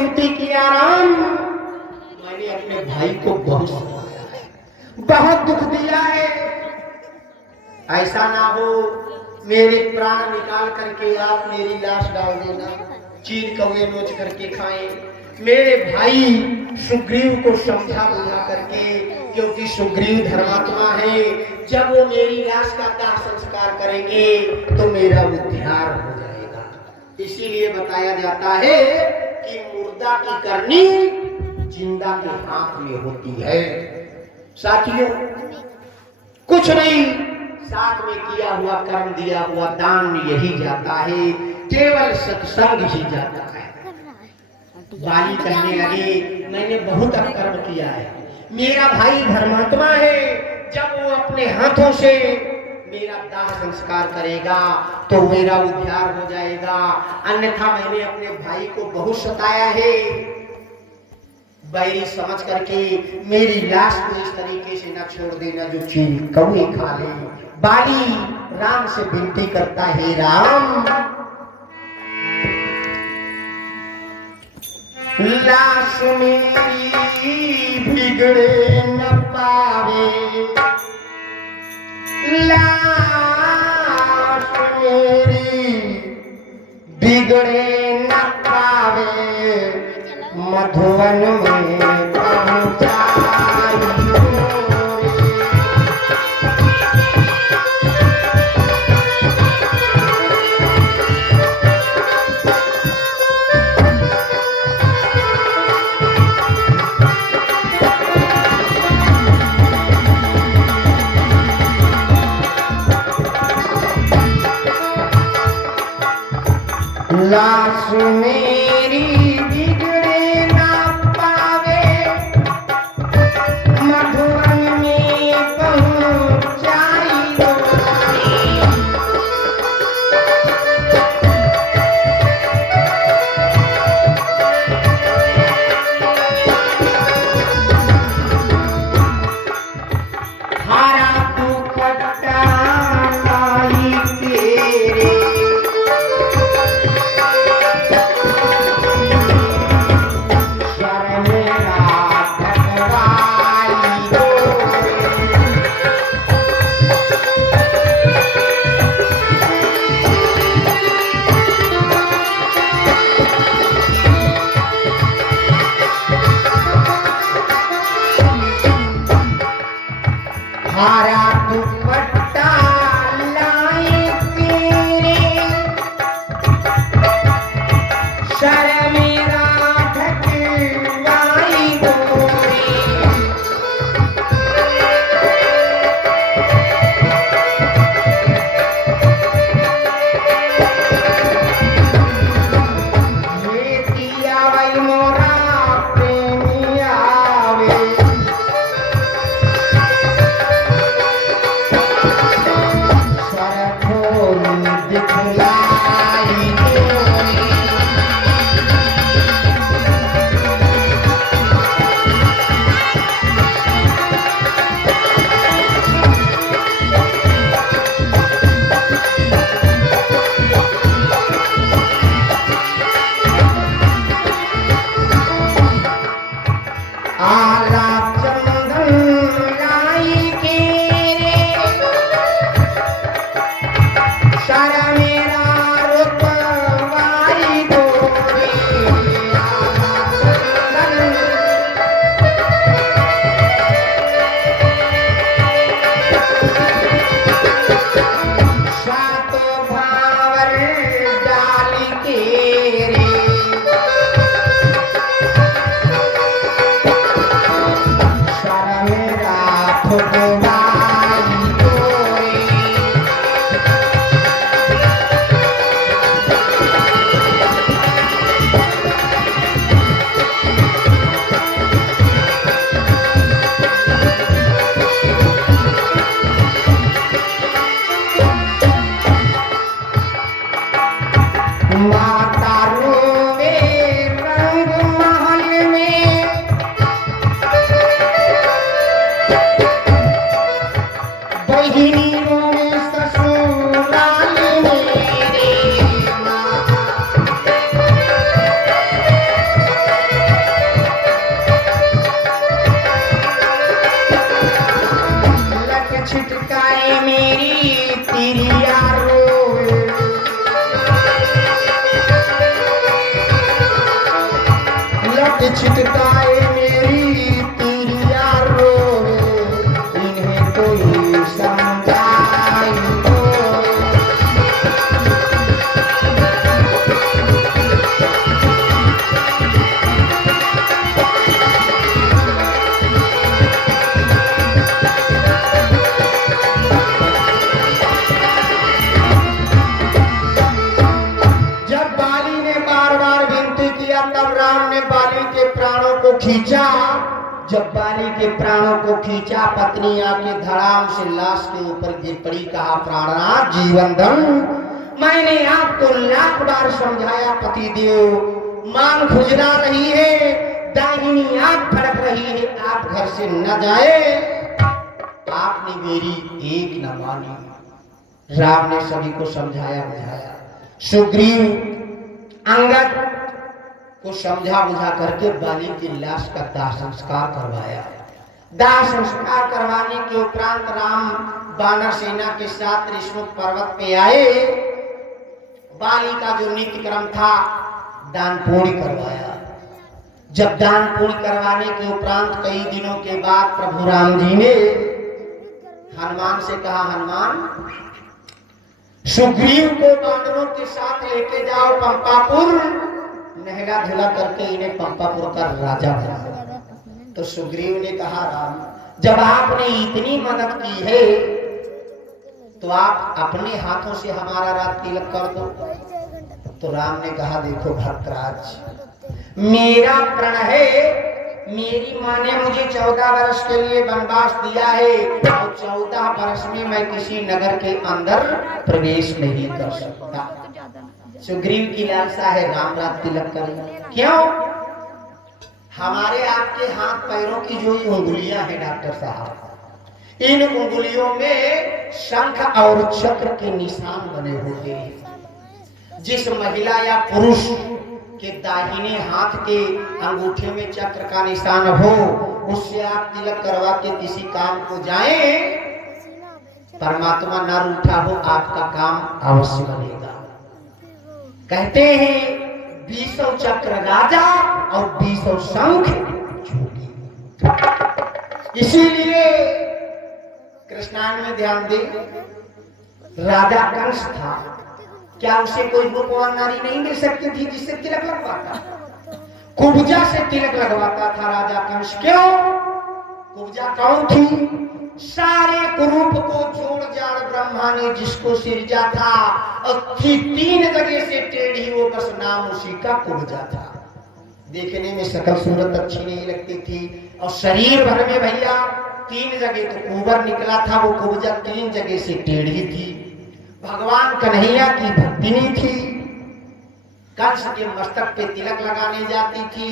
विनती किया, राम मैंने अपने भाई को बहुत सताया है, बहुत दुख दिया है, ऐसा ना हो मेरे प्राण निकाल करके आप मेरी लाश डाल देना, चीर कौवे नोच करके खाएं। मेरे भाई सुग्रीव को समझा बुझा करके, क्योंकि सुग्रीव धर्मात्मा है, जब वो मेरी लाश का दाह संस्कार करेंगे तो मेरा उद्धार हो जाएगा। इसीलिए बताया जाता है कि मुर्दा की करनी जिंदा के हाथ में होती है। साथियों, कुछ नहीं, साथ में किया हुआ कर्म, दिया हुआ दान यही जाता है, केवल सत्संग ही जाता है। बाली कहने लगे मैंने बहुत कर्म किया है, मेरा भाई धर्मात्मा है, जब वो अपने हाथों से मेरा दाह संस्कार करेगा तो मेरा उद्धार हो जाएगा, अन्यथा मैंने अपने भाई को बहुत सताया है। बैरी समझ करके मेरी लाश को इस तरीके से न छोड़ देना जो चील कौवे खा ले। बाली राम से विनती करता है, राम लाश मेरी बिगड़े न पावे, लाश मेरी बिगड़े न पावे, मधुवन में पहुंचाई। लाश मेरी बिगड़े ना पावे, मधुवन में पहुंचाई दो। हारा दुपट्टा लाई तेरे, छिटकाए मेरी तिरिया रोवे, इन्हें कोई समझाए दो। जब बाली ने बार बार विनती किया तब राम ने बाली के प्राणों को खींचा। जब बाली के प्राणों को खींचा, पत्नी आके धड़ाम से लाश के ऊपर गिर पड़ी। कहा, प्राणनाथ जीवन धन, मैंने आपको लाख बार समझाया पतिदेव, मांग खुजला रही है, दाहिनी आंख फड़क रही है, आप घर से न जाए। आपने मेरी एक न मानी। राम ने सभी को समझाया बुझाया। सुग्रीव अंगद को समझा बुझा करके बाली की लाश का दाह संस्कार करवाया। दाह संस्कार करवाने के उपरांत राम वानर सेना के साथ ऋषमुख पर्वत पे आए। बाली का जो नित्य क्रम था, दान पुण्य करवाया। जब दान पुण्य करवाने के उपरांत कई दिनों के बाद प्रभु राम जी ने हनुमान से कहा, हनुमान, सुग्रीव को वानरों के साथ लेके जाओ पंपापुर, नहला धुला करके इन्हें पंपापुर का राजा बना। तो सुग्रीव ने कहा, राम, जब आपने इतनी मदद की है तो आप अपने हाथों से हमारा रात तिलक कर दो। तो राम ने कहा, देखो भक्तराज, मेरा प्रण है, मेरी माँ ने मुझे 14 वर्ष के लिए वनवास दिया है और 14 वर्ष में मैं किसी नगर के अंदर प्रवेश नहीं कर सकता। सुग्रीव की लालसा है राम रात तिलक करें। क्यों? हमारे आपके हाथ पैरों की जो उंगलियां हैं डॉक्टर साहब, इन उंगलियों में शंख और चक्र के निशान बने होते हैं। जिस महिला या पुरुष के दाहिने हाथ के अंगूठे में चक्र का निशान हो, उससे आप तिलक करवा के किसी काम को जाएं, परमात्मा न रूठा हो, आपका काम अवश्य बनेगा। कहते हैं 20 चक्र राजा और 20 शंख जोगी। इसीलिए कृष्णायन में ध्यान दे, राजा कंस था, क्या उसे कोई रूपवान नारी नहीं मिल सकती थी जिससे तिलक लगवाता? कुब्जा से तिलक लगवाता था राजा कंस। क्यों? कुब्जा कौन थी? सारे कुरूप को जोड़ जाड़ ब्रह्मा ने जिसको सिरजा था, और थी 3 जगह से टेढ़ी, वो बस नाम उसी का कुब्जा था। देखने में सकल सूरत अच्छी नहीं लगती थी, और शरीर भर में भैया 3 जगह तो कुबर निकला था, वो कुब्जा 3 जगह से टेढ़ी थी। भगवान कन्हैया की भक्तिनी थी। कंस के मस्तक पे तिलक लगाने जाती थी,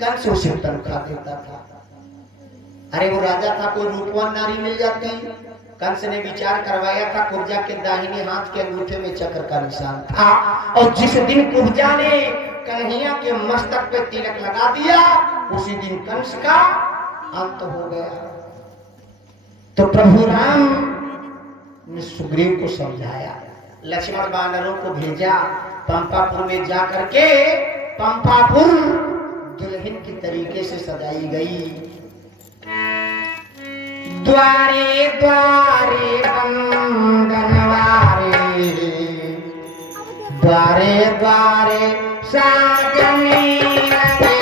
कंस उसे तनखा देता था। अरे वो राजा था, कोई रूपवान नारी मिल जाती। कंस ने विचार करवाया था, कुब्जा के दाहिने हाथ के अंगूठे में चक्र का निशान था, और जिस दिन कुब्जा ने कन्हैया के मस्तक पे तिलक लगा दिया, उसी दिन कंस का अंत हो गया। तो प्रभु राम ने सुग्रीव को समझाया, लक्ष्मण वानरों को भेजा, पंपापुर में जा करके पंपापुर दुल्हन की तरीके से सजाई गई। द्वारे द्वारे बंदनवारे, द्वारे द्वारे साजने लगे।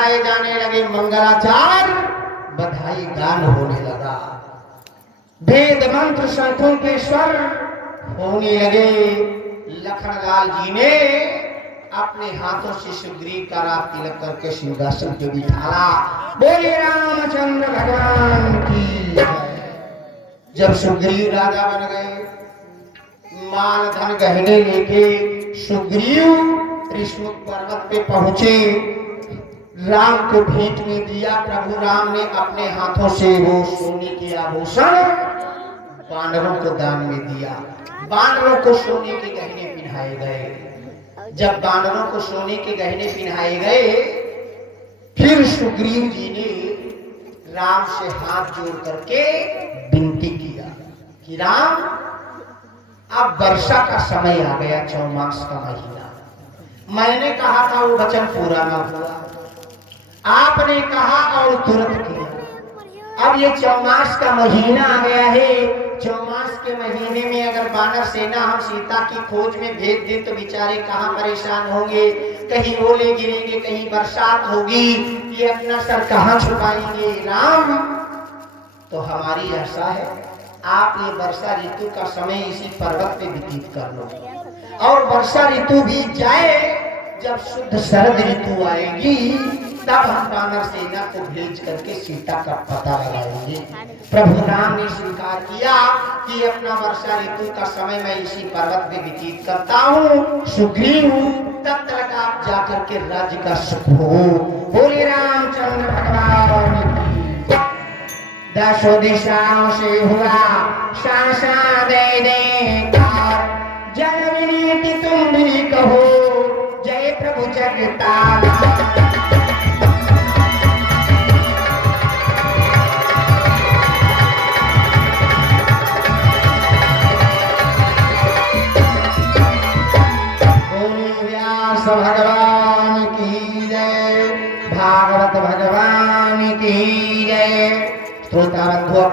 गाए जाने लगे, मंगलाचार बधाई गान होने लगा, वेद मंत्र संतों के स्वर होने लगे। लखनलाल जी ने अपने हाथों से सुग्रीव का रात तिलक करके सिंहासन पे बिठाला। बोले रामचंद्र भगवान की जय। जब सुग्रीव राजा बन गए, मान धन गहने लेके सुग्रीव ऋषमुख पर्वत पे पहुंचे, राम को भेंट में दिया। प्रभु राम ने अपने हाथों से वो सोने के आभूषण बानरों को दान में दिया। बानरों को सोने के गहने पहनाए गए। जब बानरों को सोने के गहने पहनाए गए, फिर सुग्रीव जी ने राम से हाथ जोड़ करके विनती किया कि राम, अब वर्षा का समय आ गया, चौमास का महीना, मैंने कहा था वो वचन पूरा ना हुआ, आपने कहा और तुरंत किया। अब ये चौमास का महीना आ गया है, चौमास के महीने में अगर वानर सेना हम सीता की खोज में भेज दे तो बेचारे कहाँ परेशान होंगे, कहीं ओले गिरेंगे, कहीं बरसात होगी, ये अपना सर कहाँ छुपाएंगे। राम, तो हमारी आशा है आप ये वर्षा ऋतु का समय इसी पर्वत पे व्यतीत कर लो, और वर्षा ऋतु बीत जाए, जब शुद्ध शरद ऋतु आएगी तब हम वानर सेना को भेज करके सीता का पता लगाएंगे। प्रभु राम ने स्वीकार किया कि अपना वर्षा ऋतु का समय मैं इसी पर्वत पे व्यतीत करता हूँ। सुग्रीव, तब तक आप जाकर के राज्य का सुख हो। बोले रामचंद्र भगवान की। दसों दिशाओं से हुआ शासन दे देकार, जय विनीति तुम भी कहो, जय प्रभु जगताला। भगवान की जय, भागवत भगवान की जय। श्रोता बंधुओं